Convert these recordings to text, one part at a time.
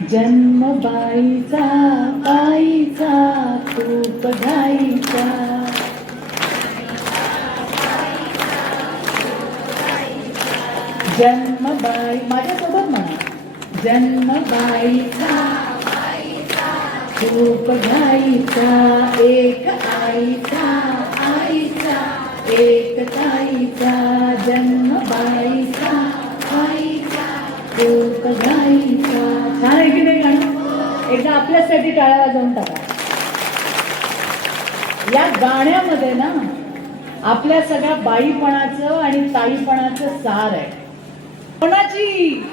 जन्म बाईचा बाईचा तूप गाईचा, जन्म बाई माझ्यासोबत म्हणा, जन्म बाईचा तूप गाईचा, एक आईचा आईचा एक ताईचा, जन्म बाईचा आईचा तूप गाईचा. छान आहे की नाही गाणं? एकदा आपल्यासाठी टाळ्या वाजवून टाका. या गाण्यामध्ये ना आपल्या सगळ्या बाईपणाचं आणि ताईपणाचं सार आहे. कोणाची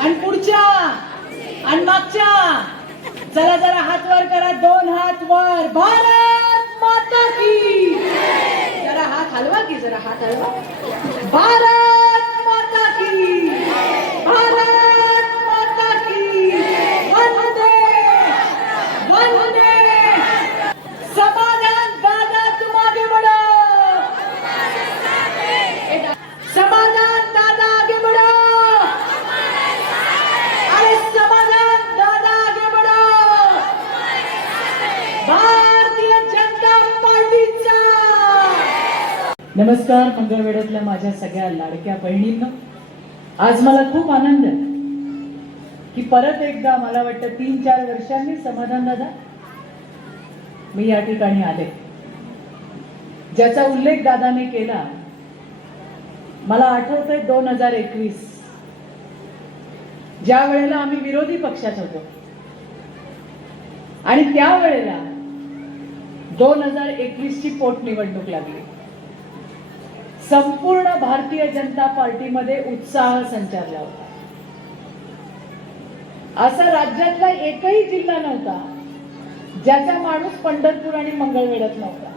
आणि पुढच्या आणि मागच्या. चला जरा हात वर करा, दोन हात वर. भारत माता की. जरा हात हलवा की, जरा हात हलवा. भारत माता की, भारत माता की. वंदे वंदे. समाधान दादा तुम आगे बढ़ो, समाधान दादा आगे बढ़ो. अरे समाधान दादा आगे बढ़ो. भारतीय जनता पार्टीचा. नमस्कार. मंगळवेढ्यातल्या माझ्या सगळ्या लाडक्या बहिणींनो, आज मला खूप आनंद आहे की परत एकदा मला वाटतं 3-4 वर्षांनी समाधान दादा मी या ठिकाणी आले, ज्याचा उल्लेख दादाने केला. मला आठवतंय 2021, ज्या वेळेला आम्ही विरोधी पक्षात होतो आणि त्यावेळेला 2021 ची पोटनिवडणूक लागली. संपूर्ण भारतीय जनता पार्टीमध्ये उत्साह संचारला होता. असा राज्यातला एकही जिल्हा नव्हता ज्याचा माणूस पंढरपूर आणि मंगळवेढ्यात नव्हता.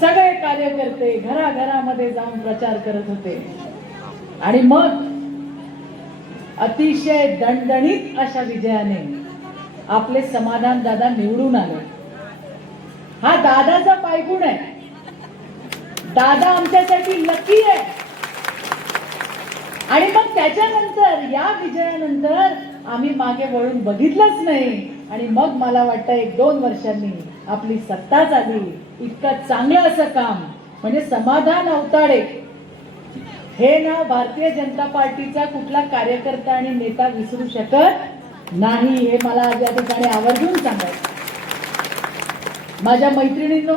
सगळे कार्यकर्ते घराघरामध्ये जाऊन प्रचार करत होते आणि मग अतिशय दणदणीत अशा विजयाने आपले समाधान दादा निवडून आले. हा दादाचा पायगुण आहे. दादा आमच्यासाठी लकी आहे. आणि मग त्याच्यानंतर या विजयानंतर आम्ही मागे वळून बघितलंच नाही. आणि मग मला वाटतं 1-2 वर्षांनी आपली सत्ता झाली. इतकं चांगलं असं काम म्हणजे समाधान अवताडे हे नाव भारतीय जनता पार्टीचा कुठला कार्यकर्ता आणि नेता विसरू शकत नाही. हे मला आज या ठिकाणी आवर्जून सांगायचं. माझ्या मैत्रिणींनो,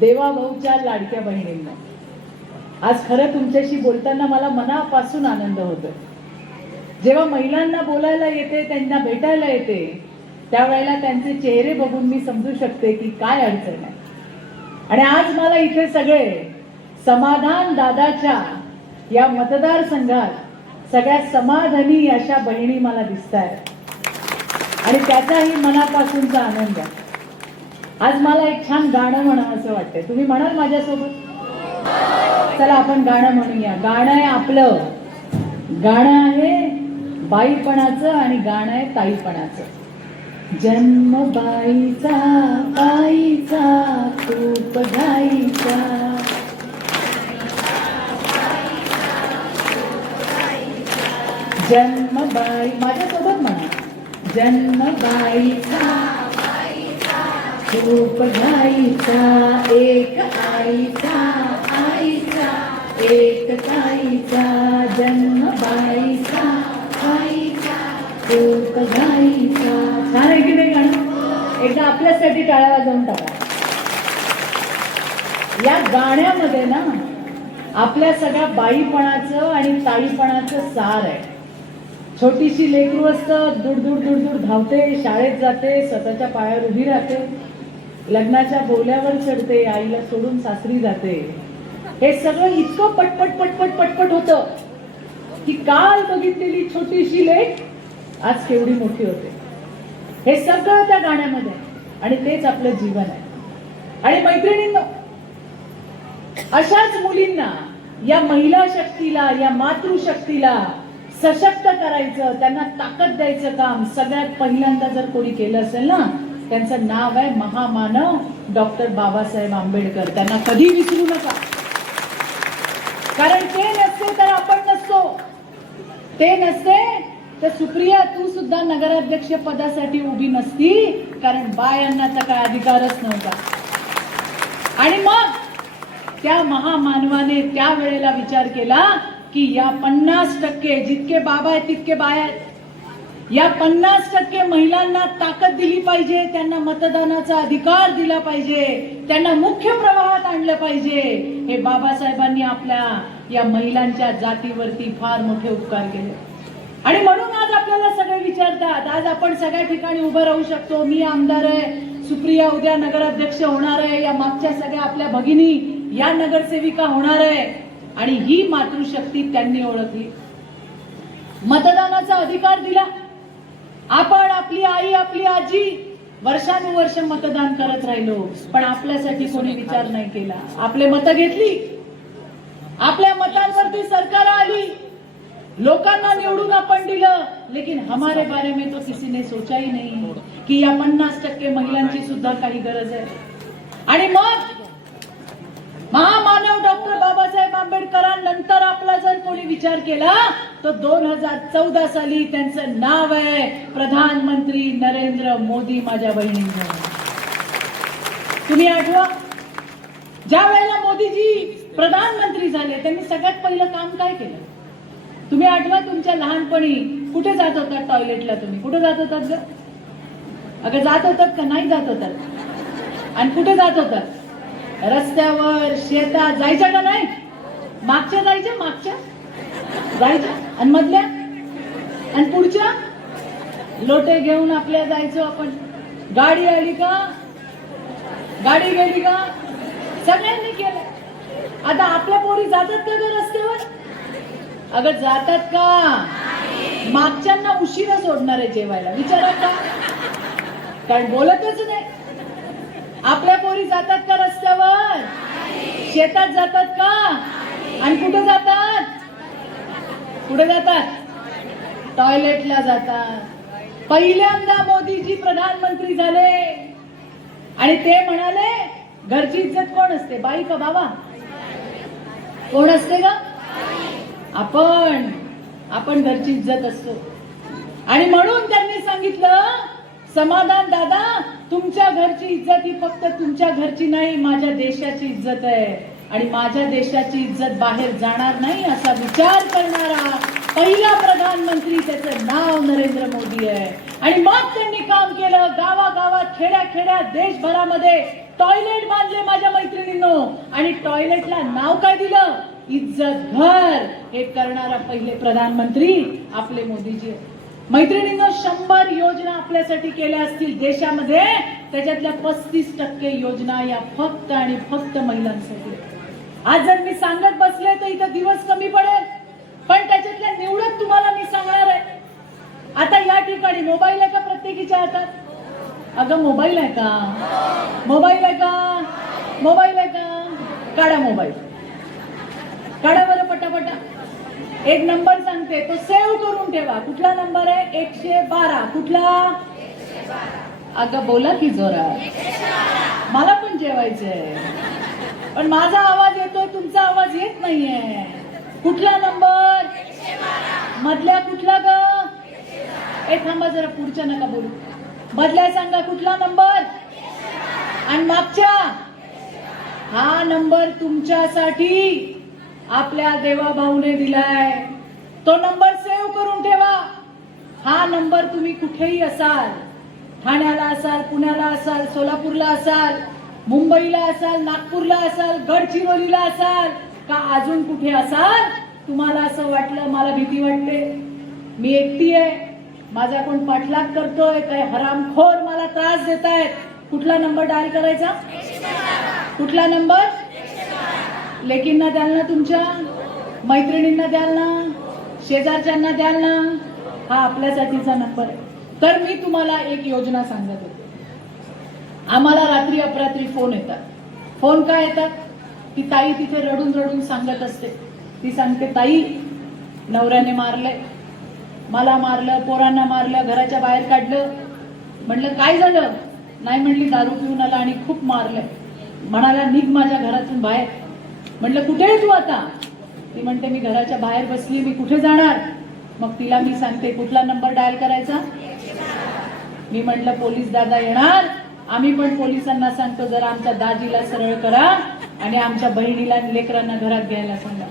देवाभाऊच्या लाडक्या बहिणींनो, आज खरं तुमच्याशी बोलताना मला मनापासून आनंद होतो. जेव्हा महिलांना बोलायला येते, त्यांना भेटायला येते, त्यावेळेला त्यांचे चेहरे बघून मी समजू शकते की काय अडचण आहे. आणि आज मला इथे सगळे समाधान दादाच्या या मतदारसंघात सगळ्या समाधानी अशा बहिणी मला दिसत आहेत आणि त्याचाही मनापासूनचा आनंद आहे. आज मला एक छान गाणं म्हणावं असं वाटतंय. तुम्ही म्हणाल माझ्यासोबत? चला आपण गाणं म्हणूया. गाणं आहे आपलं, गाणं आहे बाईपणाचं आणि गाणं आहे ताईपणाचं. जन्म बाईचा बाईचा तूप गाईचा, जन्म बाई माझ्यासोबत म्हणा, जन्म बाईचा तूप गाईचा, एक आईचा आईचा एक ताईचा, जन्म बाईचा आईचा तूप गाईचा. छान आहे की नाही गाणं? एकदा आपल्यासाठी टाळ्या वाजवून टाका. या गाण्यामध्ये ना आपल्या सगळ्या बाईपणाचं आणि ताईपणाचं सार आहे. छोटीशी लेकरू असतं, दूर दूर दूर दूर धावते, शाळेत जाते, स्वतःच्या पायावर उभी राहते, लग्नाच्या बोल्यावर चढते, आईला सोडून सासरी जाते. हे सगळं इतकं पटपट पटपट पटपट होतं की काल बघितलेली छोटीशी लेक आज केवढी मोठी होते. हे सगळं त्या गाण्यामध्ये आणि तेच आपलं जीवन आहे. आणि मैत्रिणींनो, अशाच मुलींना, या महिला शक्तीला, या मातृशक्तीला सशक्त करायचं, त्यांना ताकद द्यायचं काम सगळ्यात पहिल्यांदा जर कोणी केलं असेल ना, त्यांचं नाव आहे महामानव डॉक्टर बाबासाहेब आंबेडकर. त्यांना कधी विसरू नका, कारण ते नसते तर आपण नसतो, ते नसते तर सुप्रिया तू सुद्धा नगराध्यक्ष पदासाठी उभी नसती, कारण बायांनाचा काय अधिकारच नव्हता. आणि मग त्या महामानवाने त्या वेळेला विचार केला की या 50% जितके बाबा आहेत तितके बाया आहेत, या 50% महिलांना ताकद दिली पाहिजे, त्यांना मतदानाचा अधिकार दिला पाहिजे, त्यांना मुख्य प्रवाहात आणलं पाहिजे. हे बाबासाहेबांनी आपल्या या महिलांच्या जातीवरती फार मोठे उपकार केले. आणि म्हणून आज आपल्याला सगळे विचारतात, आज आपण सगळ्या ठिकाणी उभं राहू शकतो. मी आमदार आहे, सुप्रिया उद्या नगराध्यक्ष होणार आहे, या मागच्या सगळ्या आपल्या भगिनी या नगरसेविका होणार आहे. आणि ही मातृशक्ती त्यांनी ओळखली, मतदानाचा अधिकार दिला. आपण आपली आई आपली आजी वर्षानुवर्ष मतदान करत राहिलो, पण आपल्यासाठी कोणी विचार नाही केला. आपले मतं घेतली, आपल्या मतांवरती सरकार आली, लोकांना निवडून आपण दिलं, लेकिन हमारे बारे में तो किसी ने सोचा ही नहीं की या 50% महिलांची सुद्धा काही गरज आहे. आणि मग महामानव डॉक्टर बाबासाहेब आंबेडकरांनंतर आपला जर कोणी विचार केला तर 2014 साली त्यांचं नाव आहे प्रधानमंत्री नरेंद्र मोदी. माझ्या बहिणींनो, तुम्ही आठवा, ज्या वेळेला मोदीजी प्रधानमंत्री झाले त्यांनी सगळ्यात पहिलं काम काय केलं? तुम्ही आठवा, तुमच्या लहानपणी कुठे जात होतात टॉयलेटला? तुम्ही कुठे जात होतात ग? अगं जात होतात का नाही जात होतात? आणि कुठे जात होतात? रस्त्यावर, शेतात जायच्या का नाही? मागच्या जायच्या, मागच्या जायच्या, आणि मधल्या आणि पुढच्या लोटे घेऊन आपल्या जायचो आपण. गाडी आली का, गाडी गेली का, सगळ्यांनी केलं. आता आपल्या पोरी जातात का ग रस्त्यावर? अगं जातात का? मागच्यांना उशिरा सोडणार आहे जेवायला, विचारा का? कारण बोलतच नाही. आपल्या पोरी जातात का रस्त्यावर? शेतात जातात का? आणि कुठे जातात? कुठे जातात? टॉयलेटला जातात. पहिल्यांदा मोदीजी प्रधानमंत्री झाले आणि ते म्हणाले, घरची इज्जत कोण असते, बाई का बाबा? कोण असते का? आपण घरची इज्जत असतो. आणि म्हणून त्यांनी सांगितलं, समाधान दादा, तुमच्या घरची इज्जत ही फक्त तुमच्या घरची नाही, माझ्या देशाची इज्जत आहे. आणि माझ्या देशाची इज्जत बाहेर जाणार नाही असा विचार करणारा पहिला प्रधानमंत्री, त्याचं नाव नरेंद्र मोदी आहे. आणि मग त्यांनी काम केलं, गावागावात, खेड्याखेड्यात, देशभरामध्ये टॉयलेट बांधले माझ्या मैत्रिणींनो. आणि टॉयलेटला नाव काय दिलं? इज्जत घर. हे करणारा पहिले प्रधानमंत्री आपले मोदीजी आहे. मैत्रिणींनो, 100 योजना आपल्यासाठी केल्या असतील देशामध्ये, त्याच्यातल्या 35% योजना या फक्त आणि फक्त महिलांसाठी. आज जर मी सांगत बसले तर इथं दिवस कमी पडेल, पण त्याच्यातल्या निवडत तुम्हाला मी सांगणार आहे. आता या ठिकाणी मोबाईल आहे का प्रत्येकीच्या हातात? अगं मोबाईल आहे का? मोबाईल आहे का? मोबाईल आहे का? काढा मोबाईल, काढा बरं पटापटा. एक नंबर सांगते, तो सेव्ह करून ठेवा. कुठला नंबर आहे? 112. कुठला? अगं बोला की जोरात, मला पण जेवायचंय, पण माझा आवाज येतोय, तुमचा आवाज येत नाहीये. कुठला नंबर? मधल्या कुठला ग? थांबा जरा, पुढच्या नका बोलू, मधल्या सांगा. कुठला नंबर? आणि मागच्या? हा नंबर तुमच्यासाठी आपल्या देवाभाऊने दिलाय, तो नंबर सेव्ह करून ठेवा. हा नंबर तुम्ही कुठेही असाल, ठाण्याला असाल, पुण्याला असाल, सोलापूरला असाल, मुंबईला असाल, नागपूरला असाल, गडचिरोलीला असाल का अजून कुठे असाल, तुम्हाला असं वाटलं मला भीती वाटते, मी एकटी आहे, माझा कोण पाठलाग करतोय, काही हरामखोर मला त्रास देत आहेत, कुठला नंबर डायल करायचा? कुठला नंबर? लेकींना द्याल ना, तुमच्या मैत्रिणींना द्याल ना, शेजारच्यांना द्याल ना. हा आपल्यासाठीचा नंबर आहे. तर मी तुम्हाला एक योजना सांगत होते. आम्हाला रात्री अपरात्री फोन येतात. फोन काय येतात? ती ताई तिथे रडून रडून सांगत असते. ती सांगते, ताई नवऱ्याने मारलंय, मला मारलं, पोरांना मारलं, घराच्या बाहेर काढलं. म्हणलं काय झालं? नाही म्हणली, दारू पिऊन आला आणि खूप मारलंय. म्हणाला निघ माझ्या घरातून बाहेर. म्हणलं कुठे आहे तू आता? ती म्हणते मी घराच्या बाहेर बसली, मी कुठे जाणार? मग तिला मी सांगते कुठला नंबर डायल करायचा. मी म्हटलं पोलीस दादा येणार, आम्ही पण पोलिसांना सांगतो जरा आमच्या दाजीला सरळ करा आणि आमच्या बहिणीला लेकरांना घरात घ्यायला सांगा.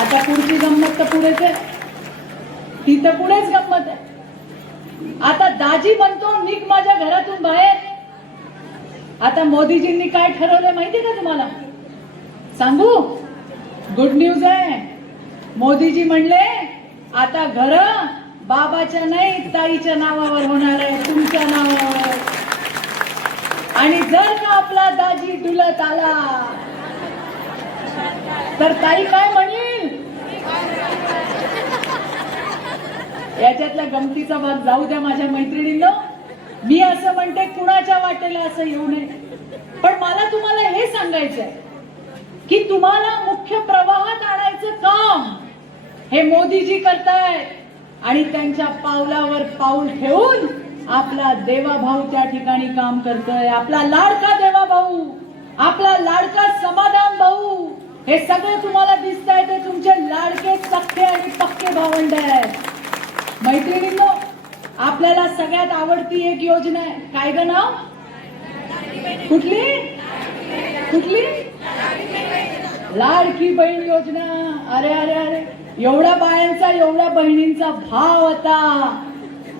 आता पुढची गंमत तर पुढेच आहे, ती तर पुढेच गंमत आहे. आता दाजी म्हणतो निघ माझ्या घरातून बाहेर. आता मोदीजींनी काय ठरवलंय माहिती का तुम्हाला? सांगू? गुड न्यूज आहे. मोदीजी म्हणले आता घर बाबाच्या नाही ताईच्या नावावर होणार आहे, तुमच्या नावावर. आणि जर का आपला दाजी डुलत आला तर ताई काय म्हणेल? याच्यातला गमतीचा भाग जाऊ द्या माझ्या मैत्रिणींनो. मी असं म्हणते कुणाच्या वाटेला असं येऊ नये. पण मला तुम्हाला हे सांगायचंय की तुम्हाला मुख्य प्रवाहात आणायचं काम हे मोदीजी करतायत आणि त्यांच्या पावलावर पाऊल ठेवून आपला देवाभाऊ त्या ठिकाणी काम करतोय. आपला लाडका देवाभाऊ, आपला लाडका समाधान भाऊ, हे सगळे तुम्हाला दिसताय ते तुमचे लाडके सख्खे आणि पक्के भावंड आहेत. मैत्रिणींनो, आपल्याला सगळ्यात आवडती एक योजना आहे. काय ग नाव? कुठली कुठली? लाडकी बहीण योजना. अरे अरे अरे, एवढ्या बायांचा एवढ्या बहिणींचा भाव आता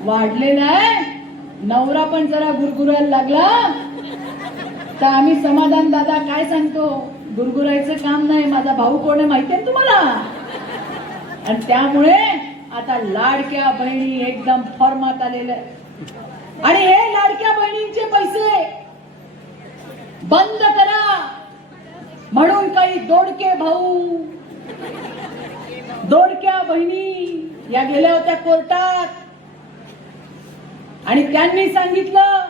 वाढलेला आहे. नवरा पण जरा गुरगुरायला लागला तर आम्ही समाधान दादा काय सांगतो, गुरगुरायचं काम नाही, माझा भाऊ कोण आहे माहितीये तुम्हाला. आणि त्यामुळे आता लाडक्या बहिणी एकदम फॉर्मात आलेले. आणि हे लाडक्या बहिणींचे पैसे बंद करा म्हणून काही दोडके भाऊ, दोडक्या बहिणी या गेल्या होत्या कोर्टात आणि त्यांनी सांगितलं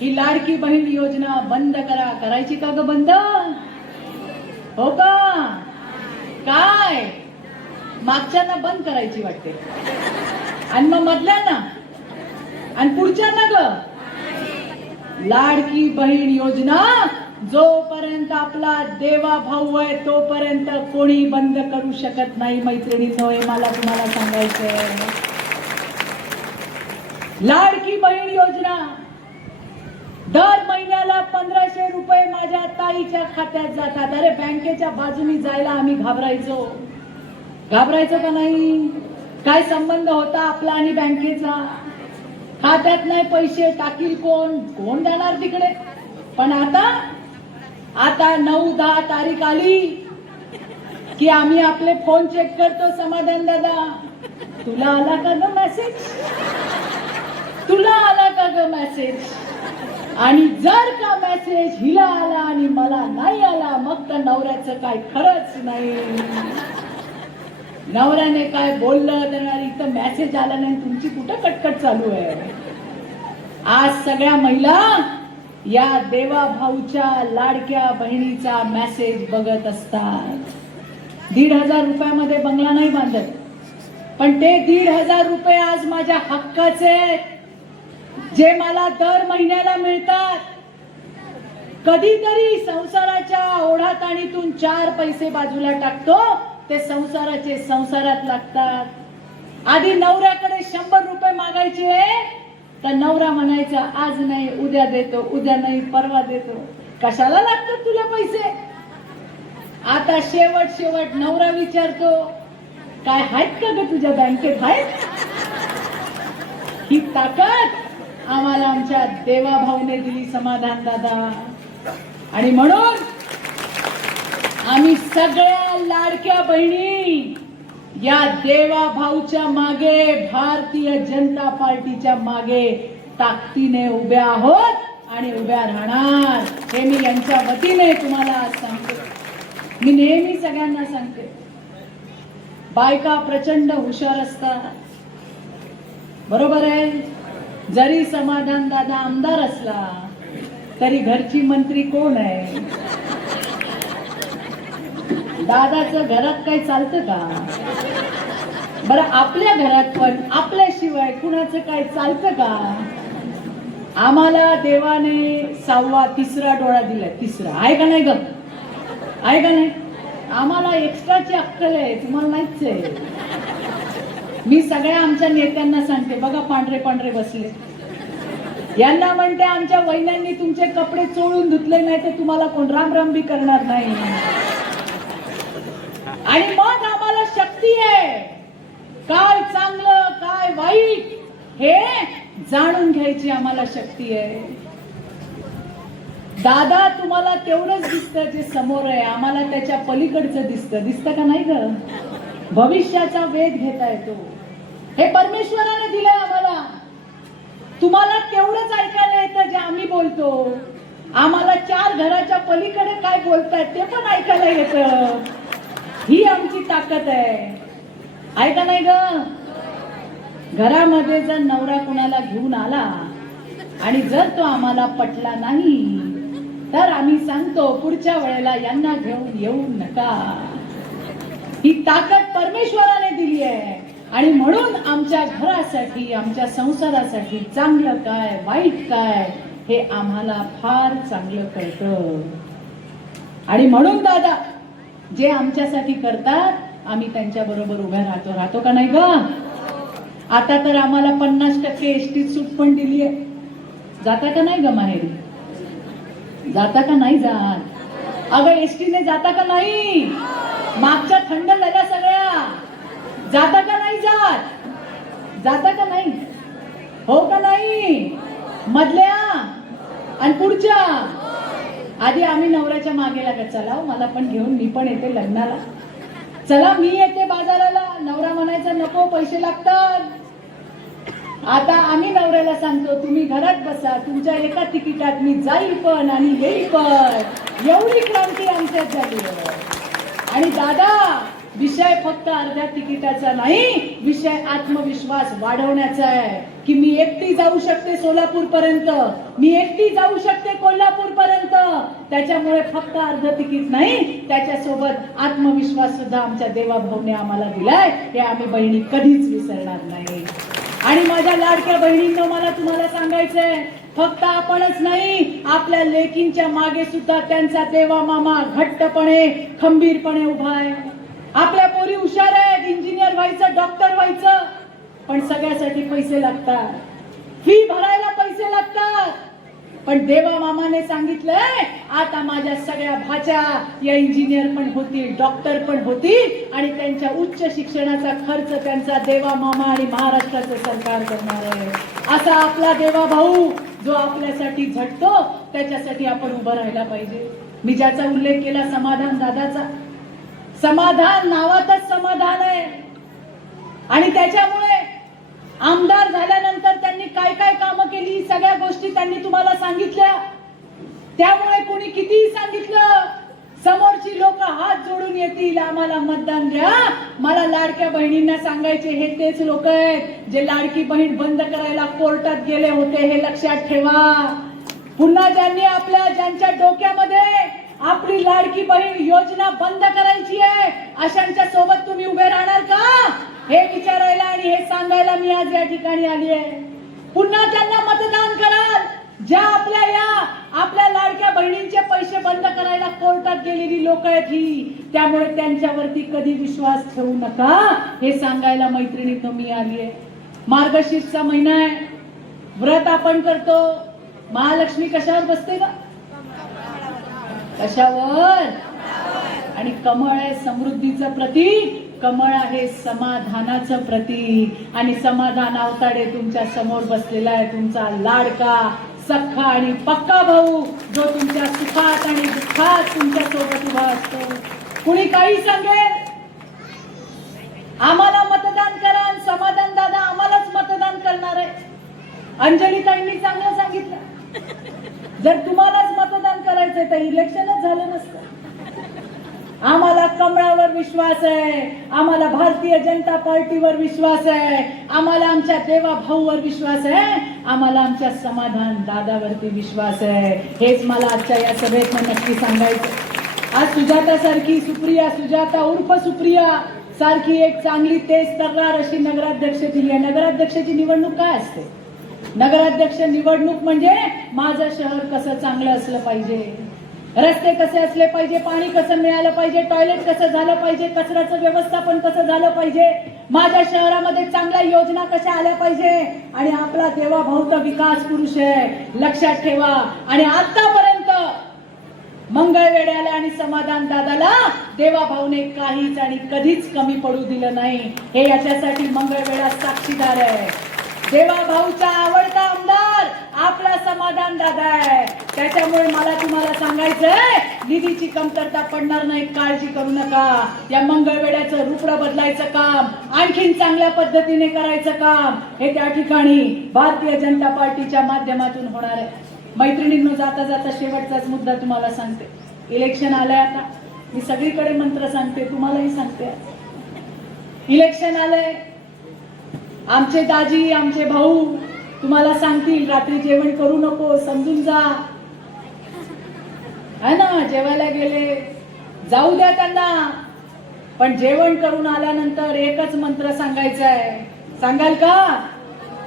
ही लाडकी बहीण योजना बंद करा. करायची का ग बंद? हो का? काय मागच्यांना बंद करायची वाटते आणि मग मधल्यांना आणि पुढच्यांना ग? लाडकी बहीण योजना जोपर्यंत आपला देवा भाऊ आहे तोपर्यंत कोणी बंद करू शकत नाही. मैत्रिणींनो, हे मला तुम्हाला सांगायचंय. लाडकी बहीण योजना दर महिन्याला 1500 रुपये माझ्या ताईच्या खात्यात जातात. अरे बँकेच्या बाजूनी जायला आम्ही घाबरायचो का नाही? काय संबंध होता आपला आणि बँकेचा? खात्यात नाही पैसे टाकील कोण? कोण देणार तिकडे? पण आता 9-10 तारीख आली की आम्ही आपले फोन चेक करतो. समाधान दादा, तुला आला का ग मेसेज? तुला आला का ग मेसेज? आणि जर का मेसेज हिला आला आणि मला नाही आला मग तर नवऱ्याचं काय खरंच नाही. नवऱ्याने काय बोललं तर इथं मेसेज आला नाही, तुमची कुठं कटकट चालू आहे. आज सगळ्या महिला या देवा भाऊच्या लाडक्या बहिणीचा मेसेज बघत असतात. 1,500 रुपयामध्ये बंगला नाही बांधत, पण ते 1,500 रुपये आज माझ्या हक्काचे जे मला दर महिन्याला मिळतात. कधीतरी संसाराच्या ओढाताणीतून 4 पैसे बाजूला टाकतो, ते संसाराचे संसारात लागतात. आधी नवऱ्याकडे 100 रुपये मागायचे तर नवरा म्हणायचा आज नाही उद्या देतो, उद्या नाही परवा देतो. कशाला लागतात तुला पैसे? आता शेवट नवरा विचारतो काय आहेत का ग तुझ्या बँकेत? आहेत? ही ताकद आम्हाला आमच्या देवा भाऊने दिली, समाधान दादा. आणि म्हणून आम्ही सगळ्या लाडक्या बहिणी या देवा भाऊच्या मागे, भारतीय जनता पार्टीच्या मागे ताकदीने उभ्या आहोत आणि उभ्या राहणार. हे मी यांच्या वतीने तुम्हाला आज सांगते. मी नेहमी सगळ्यांना सांगते, बायका प्रचंड हुशार असतात, बरोबर आहे. जरी समाधान दादा आमदार असला तरी घरची मंत्री कोण आहे? दादाचं घरात काही चालतं का? बरं, आपल्या घरात पण आपल्याशिवाय कुणाचं काय चालतं का? आम्हाला देवाने 6वा 3रा डोळा दिलाय. 3रा आहे का नाही ग? आहे का नाही? आम्हाला एक्स्ट्राची अक्कल आहे, तुम्हाला नाहीच आहे. मी सगळ्या आमच्या नेत्यांना सांगते, बघा पांढरे पांढरे बसले, यांना म्हणते आमच्या वहिन्यांनी तुमचे कपडे चोळून धुतले नाही तर तुम्हाला कोण राम राम बी करणार नाही. आणि मग आम्हाला शक्ती आहे, काय चांगलं काय वाईट हे जाणून घ्यायची आम्हाला शक्ती आहे. दादा तुम्हाला तेवढंच दिसतं जे समोर आहे, आम्हाला त्याच्या पलीकडचं दिसतं. दिसतं का नाही ग? भविष्याचा वेध घेता येतो, हे परमेश्वराने दिलंय आम्हाला. तुम्हाला तेवढंच ऐकायला येतं जे आम्ही बोलतो, आम्हाला 4 घराच्या पलीकडे काय बोलतायत ते पण ऐकायला येतं. ही आमची ताकद आहे का नाही ग? घरामध्ये जर नवरा कुणाला घेऊन आला आणि जर तो आम्हाला पटला नाही तर आम्ही सांगतो पुढच्या वेळेला यांना घेऊन येऊ नका. ही ताकद परमेश्वराने दिली आहे. आणि म्हणून आमच्या घरासाठी, आमच्या संसारासाठी चांगलं काय वाईट काय हे आम्हाला फार चांगलं कळतं. आणि म्हणून दादा जे आमच्यासाठी करतात आम्ही त्यांच्या बरोबर उभ्या राहतो का नाही ग? आता तर आम्हाला 50% एसटीत सूट पण दिली आहे. जाता का नाही ग माहेरी? जाता का नाही जात? अगं एसटीने जाता का नाही? मागच्या थंड झाल्या सगळ्या, जाता का नाही जात? जाता का नाही? हो का नाही? मधल्या आणि पुढच्या. आधी आम्ही नवऱ्याच्या मागे लागत, चला मला पण घेऊन, मी पण येते लग्नाला, चला मी येते बाजाराला. नवरा म्हणायचा नको पैसे लागतात. आता आम्ही नवऱ्याला सांगतो तुम्ही घरात बसा, तुमच्या एका तिकिटात मी जाईल पण आणि येईल पण. एवढी क्रांती आमच्यात झाली आहे. आणि दादा विषय फक्त अर्ध्या तिकिटाचा नाही, विषय आत्मविश्वास वाढवण्याचा आहे. की मी एकटी जाऊ शकते सोलापूर पर्यंत, मी एकटी जाऊ शकते कोल्हापूर पर्यंत. त्याच्यामुळे फक्त अर्ध तिकीट नाही, त्याच्यासोबत आत्मविश्वास सुद्धा आमच्या देवाभाऊने आम्हाला दिलाय, हे आम्ही बहिणी कधीच विसरणार नाही. आणि माझ्या लाडक्या बहिणींनो, मला तुम्हाला सांगायचंय, फक्त आपणच नाही, आपल्या लेकींच्या मागे सुद्धा त्यांचा देवा मामा घट्टपणे खंबीरपणे उभा आहे. आपल्या पोरी हुशार आहेत, इंजिनियर व्हायचं, डॉक्टर व्हायचं, पण सगळ्यासाठी पैसे लागतात, फी भरायला पैसे लागतात. पण देवा मामाने सांगितलंय आता माझ्या सगळ्या भाच्या या इंजिनियर पण होतील, डॉक्टर पण होतील आणि त्यांच्या उच्च शिक्षणाचा खर्च त्यांचा देवा मामा आणि महाराष्ट्राचं सरकार करणार आहे. असा आपला देवा भाऊ जो आपल्यासाठी झटतो, त्याच्यासाठी आपण उभं राहायला पाहिजे. मी ज्याचा उल्लेख केला समाधान दादाचा, समाधान नावातच समाधान आहे. आणि त्याच्यामुळे आमदार झाल्यानंतर त्यांनी काय काय कामं केली, सगळ्या गोष्टी त्यांनी तुम्हाला सांगितल्या. त्यामुळे कोणी कितीही सांगितलं, समोरची लोक हात जोडून येतील, आम्हाला मतदान द्या. मला लाडक्या बहिणींना सांगायचे हे तेच लोक आहेत जे लाडकी बहीण बंद करायला कोर्टात गेले होते, हे लक्षात ठेवा. पुन्हा ज्यांनी ज्यांच्या डोक्यामध्ये आपली लाडकी बहीण योजना बंद करायची आहे, अशांच्या सोबत तुम्ही उभे राहणार का, हे विचारायला आणि हे सांगायला मी आज या ठिकाणी आली आहे. पुन्हा त्यांना मतदान कराल ज्या आपल्या लाडक्या बहिणींचे पैसे बंद करायला कोर्टात गेलेली लोक आहेत ही. त्यामुळे त्यांच्यावरती कधी विश्वास ठेवू नका, हे सांगायला मैत्रिणींनो मी आली आहे. मार्गशीर्षचा महिना आहे, व्रत आपण करतो. महालक्ष्मी कशावर बसते का? कशावर? आणि कमळ आहे समृद्धीचं प्रतीक, कमळ आहे समाधानाचं प्रतीक. आणि समाधान अवताडे तुमच्या समोर बसलेला आहे, तुमचा लाडका सख्खा आणि पक्का भाऊ, जो तुमच्या सुखात आणि दुःखात तुमच्या सोबत उभा असतो. कुणी काही सांगेल, आम्हाला मतदान करा, आणि समाधान दादा आम्हालाच मतदान करणार आहे. अंजली ताईंनी चांगलं सांगितलं, जर तुम्हालाच मतदान करायचंय तर इलेक्शनच झालं नसतं. आम्हाला कमळावर विश्वास आहे, आम्हाला भारतीय जनता पार्टीवर विश्वास आहे, आम्हाला आमच्या देवा भाऊवर विश्वास आहे, आम्हाला आमच्या समाधान दादावरती विश्वास आहे. हेच मला आजच्या या सभेत नक्की सांगायचं. आज सुजाता सारखी, सुजाता उर्फ सुप्रिया सारखी एक चांगली तेज तर्रार अशी नगराध्यक्ष दिली आहे. नगराध्यक्षाची निवडणूक काय असते? नगराध्यक्ष निवडणूक म्हणजे माझं शहर कसं चांगलं असलं पाहिजे, रस्ते कसे असले पाहिजे, पाणी कसं मिळालं पाहिजे, टॉयलेट कसं झालं पाहिजे, कचऱ्याचं व्यवस्थापन कसं झालं पाहिजे, माझ्या शहरामध्ये चांगल्या योजना कशा आल्या पाहिजे. आणि आपला देवा भाऊ तर विकास पुरुष आहे, लक्षात ठेवा. आणि आतापर्यंत मंगळवेढ्याला आणि समाधान दादाला देवा भाऊने काहीच आणि कधीच कमी पडू दिलं नाही. हे याच्यासाठी मंगळवेढा साक्षीदार आहे. देवा भाऊचा आवडता आमदार आपला समाधान दादा आहे. त्याच्यामुळे मला तुम्हाला सांगायचंय, निधीची कमतरता पडणार नाही, काळजी करू नका. या मंगळवेढ्याचं रूपडं बदलायचं काम, आणखीन चांगल्या पद्धतीने करायचं काम हे त्या ठिकाणी भारतीय जनता पार्टीच्या माध्यमातून होणार आहे. मैत्रिणींनो, जाता जाता शेवटचाच मुद्दा तुम्हाला सांगते. इलेक्शन आलंय, आता मी सगळीकडे मंत्र सांगते, तुम्हालाही सांगते. इलेक्शन आलंय, आमचे दाजी आमचे भाऊ तुम्हाला सांगतील रात्री जेवण करू नको, समजून जा, है ना. जेवायला गेले जाऊ द्या त्यांना, पण जेवण करून आल्यानंतर एकच मंत्र सांगायचा आहे. सांगाल का?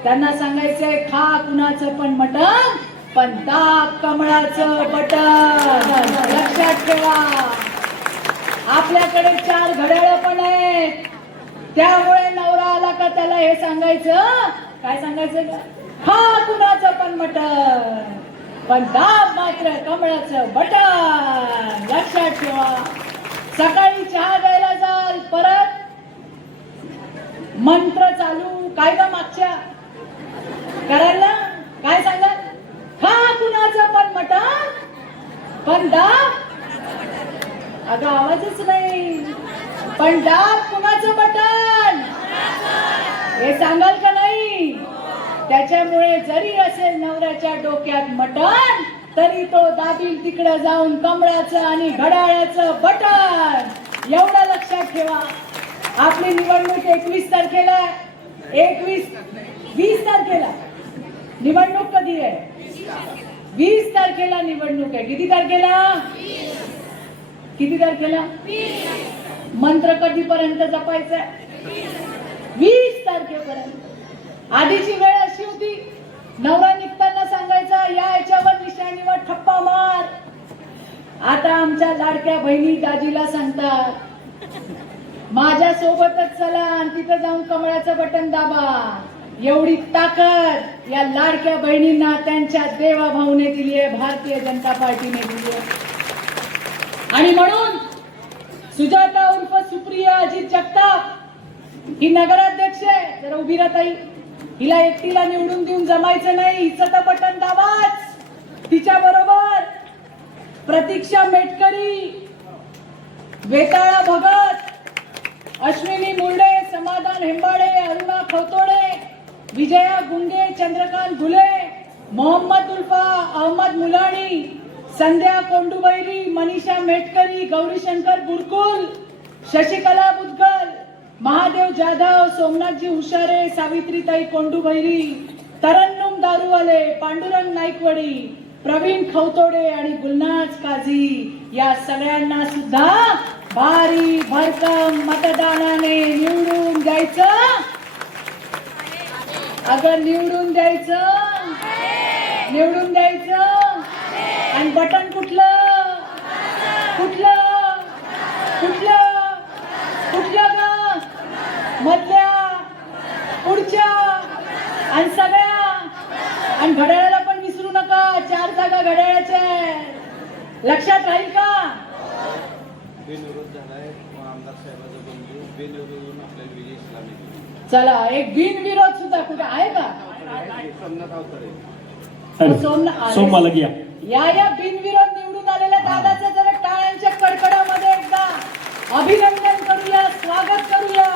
त्यांना सांगायचंय, खा कुणाचं पण मटण, पण दाब कमळाचं बटन. लक्षात ठेवा, आपल्याकडे 4 घड्याळ पण आहेत. त्यामुळे नवरा आला का त्याला हे सांगायचं, काय सांगायचं? खा कुणाचं पण मटण, पण दाब मात्र कमळाचं बटन. लक्षात ठेवा. सकाळी चहा घ्यायला जाल, परत मंत्र चालू, काय ग मागच्या करायला काय सांगाल? खा कुणाचं पण मटण, पण दाब, अगं आवाजच नाही, पण दाब कुणाचं बटन हे सांगाल का नाही? त्याच्यामुळे जरी असेल नवऱ्याच्या डोक्यात मटण, तरी तो दाबील तिकडे जाऊन कमळाचं आणि घड्याळाचं बटन. एवढं लक्षात ठेवा. आपली निवडणूक 21 तारखेला, 20 तारखेला निवडणूक कधी आहे? 20 तारखेला निवडणूक आहे. किती तारखेला? किती तारखेला? मंत्र कधीपर्यंत जपायचा? 20 तारखेपर्यंत. आधीची वेळ अशी होती, नवरा निघताना सांगायचा, या याच्यावर निशाणीवर ठप्पा मार. आता आमच्या लाडक्या बहिणी दाजीला सांगतात, माझ्या सोबतच चला आणि तिथं जाऊन कमळाचं बटन दाबा. एवढी ताकद या लाडक्या बहिणींना त्यांच्या देवा भाऊने दिली आहे, भारतीय जनता पार्टीने दिली आहे. आणि म्हणून सुजाता उर्फ सुप्रिया अजित जगताप ही नगराध्यक्ष आहे. जरा उभी राहा ताई, हिला एकटीला निवडून देऊन जमायचं नाही, हिचं तर बटन दाबाच. तिच्या बरोबर प्रतीक्षा मेटकरी, वेताळा भगत, अश्विनी मुंडे, समाधान हेंबाडे, अरुणा खवतोडे, विजया गुंगे, चंद्रकांत घुले, मोहम्मद उल्फा, अहमद मुलानी, संध्या कोंडुबैरी, मनीषा मेटकरी, गौरीशंकर बुरकुल, शशिकला बुद्गल, महादेव जाधव, सोमनाथजी हुशारे, सावित्रीताई कोंडुबैरी, तरन्नुम दारूवाले, पांडुरंग नाईकवडी, प्रवीण खवतोडे आणि गुलनाज काझी या सगळ्यांना सुद्धा भारी भरकम मतदानाने निवडून द्यायचं. अगं निवडून द्यायचं, निवडून द्यायचं. आणि बटन कुठलं कुठलं कुठलं कुठलं ग? मधल्या, पुढच्या आणि सगळ्या. आणि घड्याळाला पण विसरू नका, 4 जागा घड्याळाच्या. लक्षात राहील का? चला, एक बिनविरोध सुद्धा कुठे आहे का? सोमवार या बिनविरोध निवडून आलेल्या दादाचं जरा टाळ्यांच्या कडकडामध्ये एकदा अभिनंदन करूया, स्वागत करूया.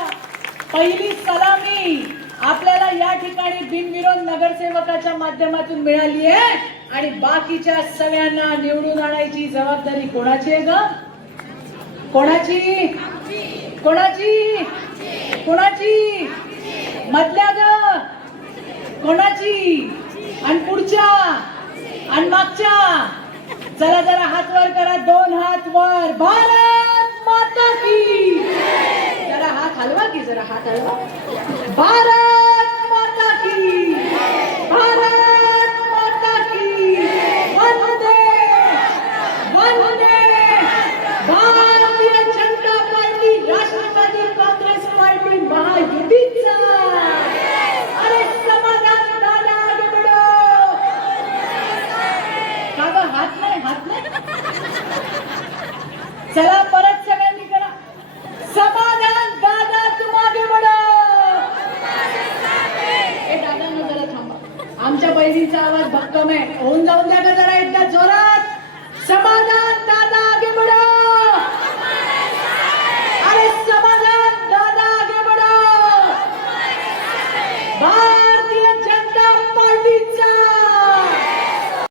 पहिली सलामी आपल्याला या ठिकाणी बिनविरोध नगरसेवकाच्या माध्यमातून मिळाली आहे. आणि बाकीच्या सगळ्यांना निवडून आणायची जबाबदारी कोणाची आहे ग? कोणाची? कोणाची? कोणाची? मधल्या ग? कोणाची? आणि पुढच्या आणि मागच्या. चला जरा हात वर करा, 2 हात वर. भारत माता की. जरा हात हलवा की, जरा हात हलवा. भारत माता की. भारत माता की. वंदे वंदे चला परत सगळ्यांनी करा. समाधान दादा तुम आगे बढो. ए दादांना जरा थांबा, आमच्या बहिणीचा आवाज भक्कम आहे, होऊन जाऊन द्या का जरा एकदा जोरात. समाधान दादा आगे